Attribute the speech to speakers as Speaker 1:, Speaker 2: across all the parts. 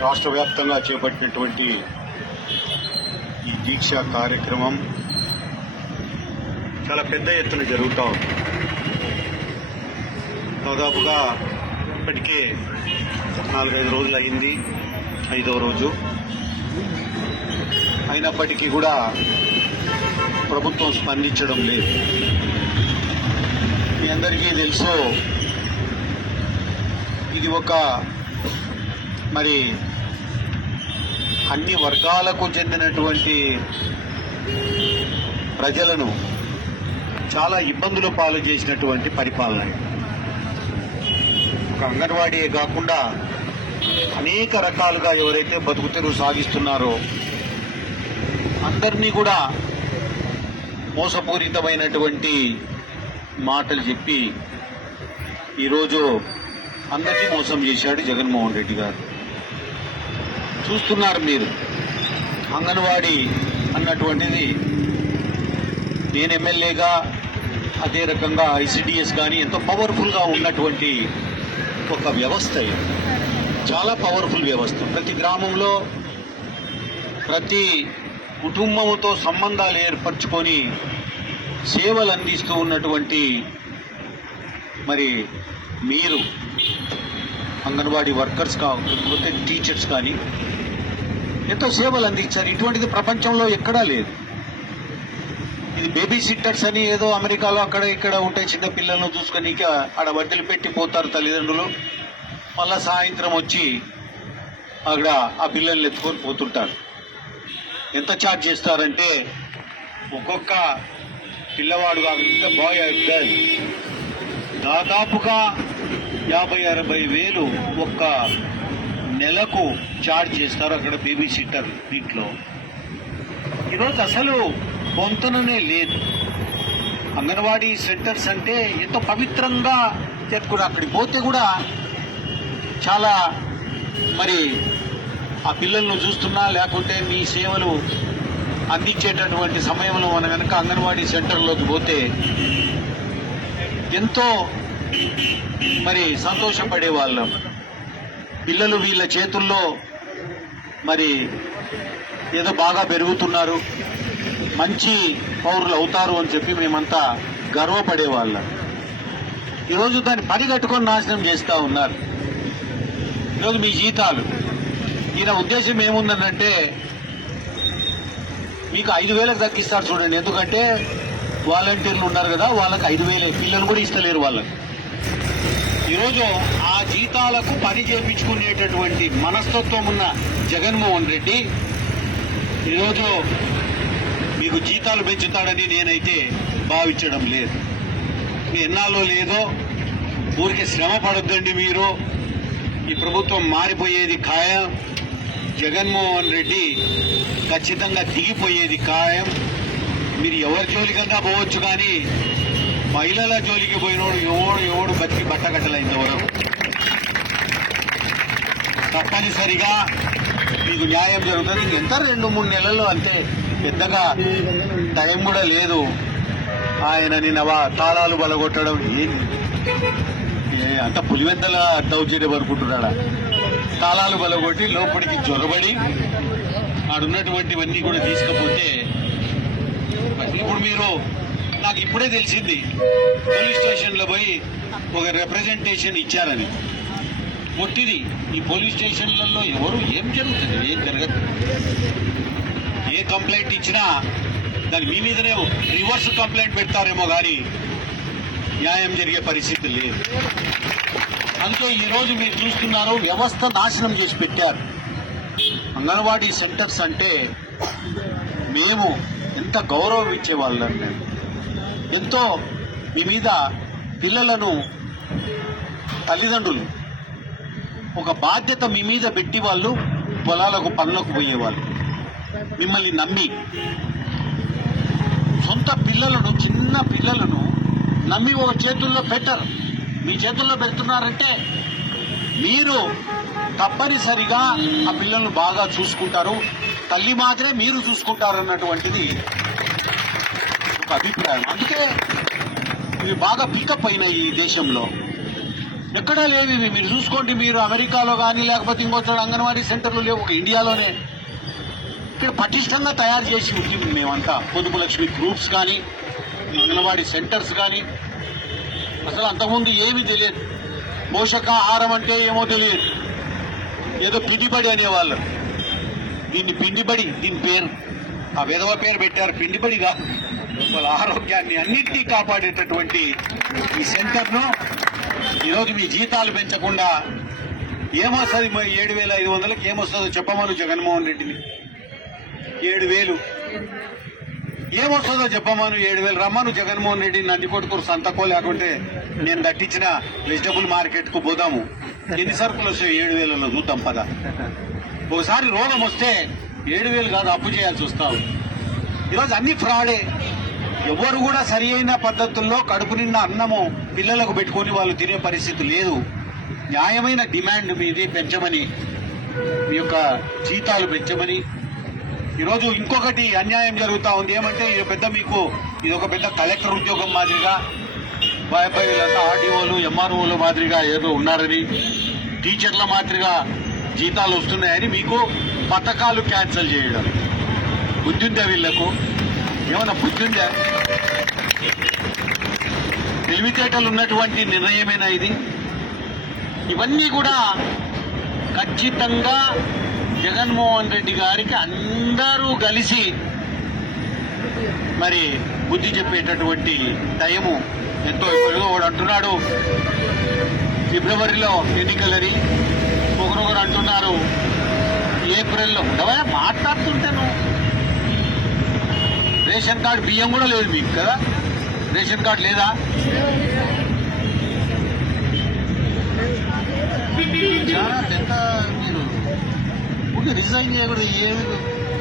Speaker 1: రాష్ట్ర వ్యాప్తంగా చేపట్టినటువంటి ఈ దీక్ష కార్యక్రమం చాలా పెద్ద ఎత్తున జరుగుతూ ఉంది. దాదాపుగా ఇప్పటికే నాలుగైదు రోజులు అయింది ఐదవ రోజు. అయినప్పటికీ కూడా ప్రభుత్వం స్పందించడం లేదు. మీ అందరికీ తెలుసు ఇది ఒక మరి అన్ని వర్గాలకు చెందినటువంటి ప్రజలను చాలా ఇబ్బందుల పాలు చేసినటువంటి పరిపాలన. ఒక అంగన్వాడీ కాకుండా అనేక రకాలుగా ఎవరైతే బతుకుతెరువు సాగిస్తున్నారో అందరినీ కూడా మోసపూరితమైనటువంటి మాటలు చెప్పి ఈరోజు అందరినీ మోసం చేశాడు జగన్మోహన్ రెడ్డి గారు. చూస్తున్నారు మీరు. అంగన్వాడీ అన్నటువంటిది. నేను ఎమ్మెల్యేగా అదే రకంగా ఐసిడిఎస్ కానీ ఎంతో పవర్ఫుల్గా ఉన్నటువంటి ఒక వ్యవస్థ ఇది. చాలా పవర్ఫుల్ వ్యవస్థ. ప్రతి గ్రామంలో ప్రతి కుటుంబంతో సంబంధాలు ఏర్పరచుకొని సేవలు అందిస్తూ ఉన్నటువంటి మరి మీరు. అంగన్వాడీ వర్కర్స్ కాకపోతే టీచర్స్ కానీ ఎంతో సేవలు అందించారు. ఇటువంటిది ప్రపంచంలో ఎక్కడా లేదు. ఇది బేబీ సిట్టర్స్ అని ఏదో అమెరికాలో అక్కడ ఇక్కడ ఉంటే చిన్న పిల్లలను చూసుకొని ఆడ వడ్డీలు పెట్టి పోతారు తల్లిదండ్రులు. మళ్ళా సాయంత్రం వచ్చి అక్కడ ఆ పిల్లల్ని ఎత్తుకొని పోతుంటారు. ఎంత ఛార్జ్ చేస్తారంటే ఒక్కొక్క పిల్లవాడు కాకుండా బాయ్ గర్ల్ దాదాపుగా యాభై అరవై వేలు ఒక్క నెలకు చార్జ్ చేస్తారు అక్కడ బేబీ సిట్టర్ దీంట్లో. ఈరోజు అసలు పొంతననే లేదు. అంగన్వాడీ సెంటర్స్ అంటే ఎంతో పవిత్రంగా చెప్పుకున్నారు అక్కడికి పోతే కూడా చాలా మరి ఆ పిల్లలను చూస్తున్నా లేకుంటే మీ సేవలు అందించేటటువంటి సమయంలో మనం కనుక అంగన్వాడీ సెంటర్లోకి పోతే ఎంతో మరి సంతోషపడే వాళ్ళం. పిల్లలు వీళ్ళ చేతుల్లో మరి ఏదో బాగా పెరుగుతున్నారు. మంచి పౌరులు అవుతారు అని చెప్పి మేమంతా గర్వపడేవాళ్ళం ఈరోజు దాన్ని పనిగట్టుకొని నాశనం చేస్తూ ఉన్నారు. ఈరోజు మీ జీతాలు. ఈయన ఉద్దేశం ఏముందనంటే మీకు ఐదు వేలకు తగ్గిస్తారు చూడండి. ఎందుకంటే వాలంటీర్లు ఉన్నారు కదా వాళ్ళకి ఐదు వేలు పిల్లలు కూడా ఇస్తలేరు వాళ్ళకి. ఈరోజు ఆ జీతాలకు పని చేయించుకునేటటువంటి మనస్తత్వం ఉన్న జగన్మోహన్ రెడ్డి ఈరోజు మీకు జీతాలు పెంచుతాడని నేనైతే భావించడం లేదు. మీ ఎన్నాళ్ళు లేదో ఊరికి శ్రమ పడద్దండి మీరు. ఈ ప్రభుత్వం మారిపోయేది ఖాయం. జగన్మోహన్ రెడ్డి ఖచ్చితంగా దిగిపోయేది ఖాయం. మీరు ఎవరి జోలికన్నా పోవచ్చు కానీ మహిళల జోలికి పోయినోడు ఎవడు ఎవడు బతికి బట్టగట్టల ఇంతవరకు. తప్పనిసరిగా మీకు న్యాయం జరుగుతుంది. ఇంకెంత రెండు మూడు నెలల్లో అంతే పెద్దగా టైం కూడా లేదు. ఆయన నిన్న తాళాలు బలగొట్టడం ఏం అంత పులివెందల దౌర్జన్యం అనుకుంటున్నాడా? తాళాలు బలగొట్టి లోపలికి జొరబడి ఆడున్నటువంటివన్నీ కూడా తీసుకపోతే ఇప్పుడు మీరు నాకు ఇప్పుడే తెలిసింది. పోలీస్ స్టేషన్లో పోయి ఒక రిప్రజెంటేషన్ ఇచ్చారని. మొట్టిది ఈ పోలీస్ స్టేషన్లలో ఎవరు ఏం జరుగుతుంది? ఏం జరగదు. ఏ కంప్లైంట్ ఇచ్చినా దాని మీ మీదనే రివర్స్ కంప్లైంట్ పెడతారేమో కానీ న్యాయం జరిగే పరిస్థితి లేదు. అందుకే ఈరోజు మీరు చూస్తున్నారు వ్యవస్థ నాశనం చేసి పెట్టారు. అంగన్వాడీ సెంటర్స్ అంటే మేము ఎంత గౌరవం ఇచ్చేవాళ్ళం మేము. ఎంతో మీ మీద పిల్లలను తల్లిదండ్రులు ఒక బాధ్యత మీ మీద పెట్టి వాళ్ళు పొలాలకు పనులకు పోయేవాళ్ళు. మిమ్మల్ని నమ్మి సొంత పిల్లలను చిన్న పిల్లలను నమ్మి ఒక చేతుల్లో పెట్టరు. మీ చేతుల్లో పెడుతున్నారంటే మీరు తప్పనిసరిగా ఆ పిల్లలను బాగా చూసుకుంటారు. తల్లి మాత్రమే మీరు చూసుకుంటారు అన్నటువంటిది యొక్క అభిప్రాయం. అందుకే ఇవి బాగా పికప్ అయినాయి ఈ దేశంలో. ఎక్కడా లేవు ఇవి. మీరు చూసుకోండి మీరు అమెరికాలో కానీ లేకపోతే ఇంకో చోట అంగన్వాడీ సెంటర్లు లేవు. ఒక ఇండియాలోనే ఇక్కడ పటిష్టంగా తయారు చేసి ఉంటుంది మేమంతా. పొదుపు లక్ష్మి గ్రూప్స్ కానీ అంగన్వాడీ సెంటర్స్ కానీ అసలు అంతకుముందు ఏమీ తెలియదు. పోషకాహారం అంటే ఏమో తెలియదు. ఏదో పిండిబడి అనేవాళ్ళు. దీన్ని పిండిబడి దీని పేరు ఆ విధవ పేరు పెట్టారు పిండిబడిగా వాళ్ళ ఆరోగ్యాన్ని అన్నింటినీ కాపాడేటటువంటి ఈ సెంటర్ను ఈరోజు మీ జీతాలు పెంచకుండా ఏమొస్తుంది మరి ఏడు వేల ఐదు వందలకు? ఏమొస్తుందో చెప్పమను జగన్మోహన్ రెడ్డిని. ఏడు వేలు ఏమొస్తుందో చెప్పమను ఏడు వేలు రమ్మను జగన్మోహన్ రెడ్డి నందికొట్టుకూరు సంతకో లేకుంటే నేను దట్టించిన వెజిటబుల్ మార్కెట్కు పోదాము. ఎన్ని సరుకులు వస్తాయి ఏడు వేలలో చూద్దాం పద. ఒకసారి రోగం వస్తే ఏడు వేలు కాదు అప్పు చేయాల్సి వస్తావు. ఈరోజు అన్ని ఫ్రాడే. ఎవరు కూడా సరి అయిన పద్ధతుల్లో కడుపు నిండా అన్నము పిల్లలకు పెట్టుకొని వాళ్ళు తినే పరిస్థితి లేదు. న్యాయమైన డిమాండ్ మీది పెంచమని మీ యొక్క జీతాలు పెంచమని. ఈరోజు ఇంకొకటి అన్యాయం జరుగుతూ ఉంది. ఏమంటే ఇది పెద్ద మీకు ఇది ఒక పెద్ద కలెక్టర్ ఉద్యోగం మాదిరిగా బాయ్ వీళ్ళంతా ఆర్డీఓలు ఎంఆర్ఓలు మాదిరిగా ఏదో ఉన్నారని టీచర్ల మాదిరిగా జీతాలు వస్తున్నాయని మీకు పథకాలు క్యాన్సిల్ చేయడం. బుద్ధిందా వీళ్ళకు ఏమన్నా బుద్ధిందా? తెలివితేటలు ఉన్నటువంటి నిర్ణయమేనా ఇది? ఇవన్నీ కూడా ఖచ్చితంగా జగన్మోహన్ రెడ్డి గారికి అందరూ కలిసి మరి బుద్ధి చెప్పేటటువంటి టైము ఎంతో ఇప్పుడు వాడు అంటున్నాడు. ఫిబ్రవరిలో ఎన్నికలని ఒకరొకరు అంటున్నారు. ఏప్రిల్లో ఎవరైనా మాట్లాడుతుంటే నువ్వు. రేషన్ కార్డు బియ్యం కూడా లేదు మీకు కదా? రేషన్ కార్డు లేదా? చాలా పెద్ద మీరు? ముందు రిజైన్ చేయకూడదు ఏమి?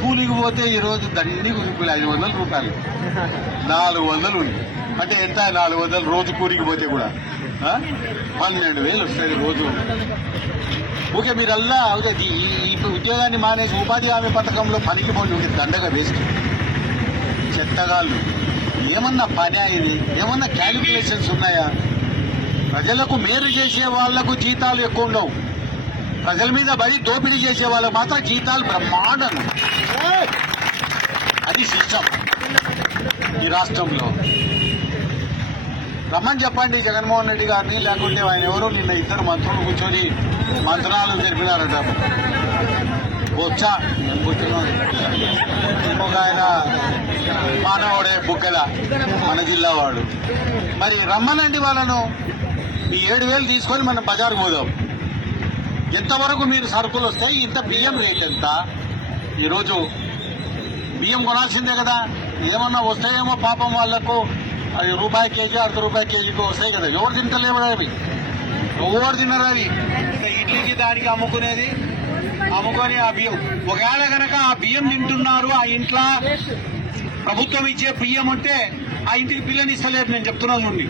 Speaker 1: కూలికి పోతే ఈరోజు దండి కూలిపోయి ఐదు వందల రూపాయలు. నాలుగు వందలు ఉంది. అంటే ఎంత? నాలుగు వందలు రోజు కూలికి పోతే కూడా. పన్నెండు వేలు వస్తుంది రోజు. ఓకే మీరల్లా ఓకే ఈ ఉద్యోగాన్ని మానేసి ఉపాధి హామీ పథకంలో పనికి పోయి ఉంటే దండగా వేస్ట్. చెత్తగాళ్ళు. ఏమన్నా పని ఇది? ఏమన్నా క్యాలిక్యులేషన్స్ ఉన్నాయా? ప్రజలకు మేలు చేసే వాళ్ళకు జీతాలు ఎక్కువ ఉండవు. ప్రజల మీద బయట దోపిడీ చేసే వాళ్ళకు మాత్రం జీతాలు బ్రహ్మాండం. అది సిస్టమ్. ఈ రాష్ట్రంలో. రమ్మని చెప్పండి జగన్మోహన్ రెడ్డి గారిని లేకుంటే ఆయన ఎవరో నిన్న ఇద్దరు మంత్రులు కూర్చొని మంత్రాలు జరిపినారట. బొచ్చా ఇంకొక ఆయన మానవుడే బుగ్గల మన జిల్లా వాడు. మరి రమ్మనండి వాళ్ళను. ఈ ఏడు వేలు తీసుకొని మనం బజారు పోదాం. ఎంతవరకు మీరు సరుకులు వస్తాయి ఇంత బియ్యం రేట్ ఎంత? ఈరోజు బియ్యం కొనాల్సిందే కదా. ఏమన్నా వస్తాయేమో పాపం వాళ్ళకు అది రూపాయి కేజీ అర్ధ రూపాయి కేజీకి వస్తాయి కదా. ఎవరు తింటలేము అవి. ఎవరు తినరు అవి? ఇడ్లీకి దానికి అమ్ముకునేది అమ్ముకొని ఆ బియ్యం. ఒకవేళ కనుక ఆ బియ్యం తింటున్నారు ఆ ఇంట్లో ప్రభుత్వం ఇచ్చే బియ్యం ఉంటే ఆ ఇంటికి బిల్లని ఇస్తలేదు నేను చెప్తున్నాను చూడండి.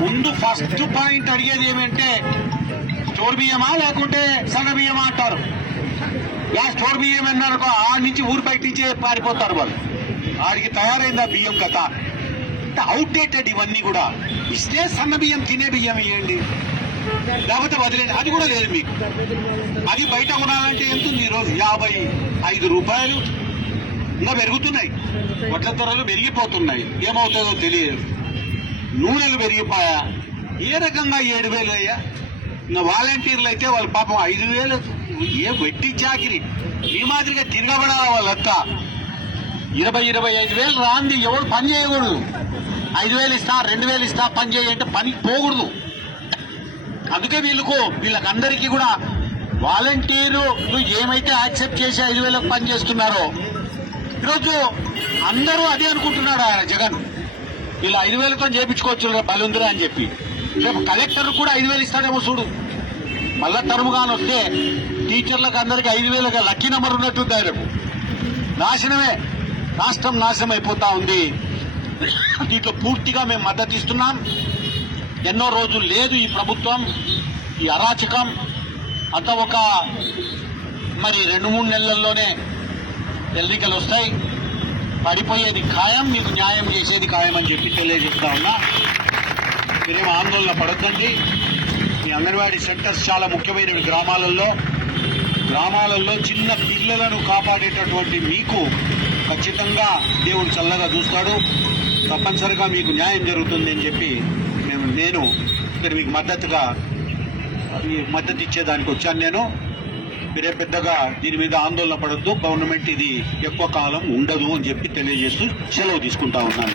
Speaker 1: ముందు ఫస్ట్ పాయింట్ అడిగేది ఏమంటే స్టోర్ బియ్యమా లేకుంటే సగ బియ్యమా అంటారు. యా స్టోర్ బియ్యం అన్నారు ఆ నుంచి ఊరు బయట నుంచే పారిపోతారు వాళ్ళు. ఆడికి తయారైంది ఆ బియ్యం కథ. అవుట్డేటెడ్ ఇవన్నీ కూడా. ఇస్తే సన్న బియ్యం తినే బియ్యం ఇవ్వండి లేకపోతే వదిలేదు అది కూడా లేదు మీకు. అది బయట కొనాలంటే ఎంత ఉంది? ఈరోజు యాభై ఐదు రూపాయలు. ఇంకా పెరుగుతున్నాయి. వడ్ల ధరలు పెరిగిపోతున్నాయి. ఏమవుతుందో తెలియదు. నూనెలు పెరిగిపోయా? ఏ రకంగా ఏడు వేలు అయ్యా? ఇంకా వాలంటీర్లు అయితే వాళ్ళ పాపం ఐదు వేలు ఏ వెట్టి చాకిరి? ఈ మాదిరిగా తిరగబడాల వాళ్ళంతా? ఇరవై ఇరవై ఐదు వేలు రాంది. ఎవరు పని చేయకూడదు. ఐదు వేలు ఇస్తా రెండు వేలు ఇస్తా పని చేయంటే పనికి పోకూడదు. అందుకే వీళ్ళకు వీళ్ళకందరికీ కూడా వాలంటీరు ఏమైతే యాక్సెప్ట్ చేసి ఐదు వేలకు పని చేస్తున్నారో ఈరోజు అందరూ అదే అనుకుంటున్నాడు ఆయన జగన్. వీళ్ళు ఐదు వేలతో చేపించుకోవచ్చు బలుందిరా అని చెప్పి. రేపు కలెక్టర్ కూడా ఐదు వేలు ఇస్తాడేమో చూడు. మళ్ళా తరుముగాని వస్తే టీచర్లకు అందరికి ఐదు వేలుగా లక్కీ నెంబర్ ఉన్నట్టుంది రేపు నాశనమే. రాష్ట్రం నాశనం అయిపోతా ఉంది. దీంట్లో పూర్తిగా మేము మద్దతు ఇస్తున్నాం. ఎన్నో రోజులు లేదు ఈ ప్రభుత్వం ఈ అరాచకం. అంత ఒక మరి రెండు మూడు నెలల్లోనే ఎన్నికలు వస్తాయి. పడిపోయేది ఖాయం మీకు న్యాయం చేసేది ఖాయం అని చెప్పి తెలియజేస్తా ఉన్నా. మీరేం ఆందోళన పడొద్దండి. అంగన్వాడీ సెంటర్స్ చాలా ముఖ్యమైనవి గ్రామాలలో. గ్రామాలలో చిన్న పిల్లలను కాపాడేటటువంటి మీకు ఖచ్చితంగా దేవుడు చల్లగా చూస్తాడు. తప్పనిసరిగా మీకు న్యాయం జరుగుతుంది అని చెప్పి మేము నేను ఇక్కడ మీకు మద్దతుగా ఈ మద్దతు ఇచ్చేదానికి వచ్చాను నేను. మీరే పెద్దగా దీని మీద ఆందోళన పడద్దు. గవర్నమెంట్ ఇది ఎక్కువ కాలం ఉండదు అని చెప్పి తెలియజేస్తూ సెలవు తీసుకుంటా ఉన్నాను.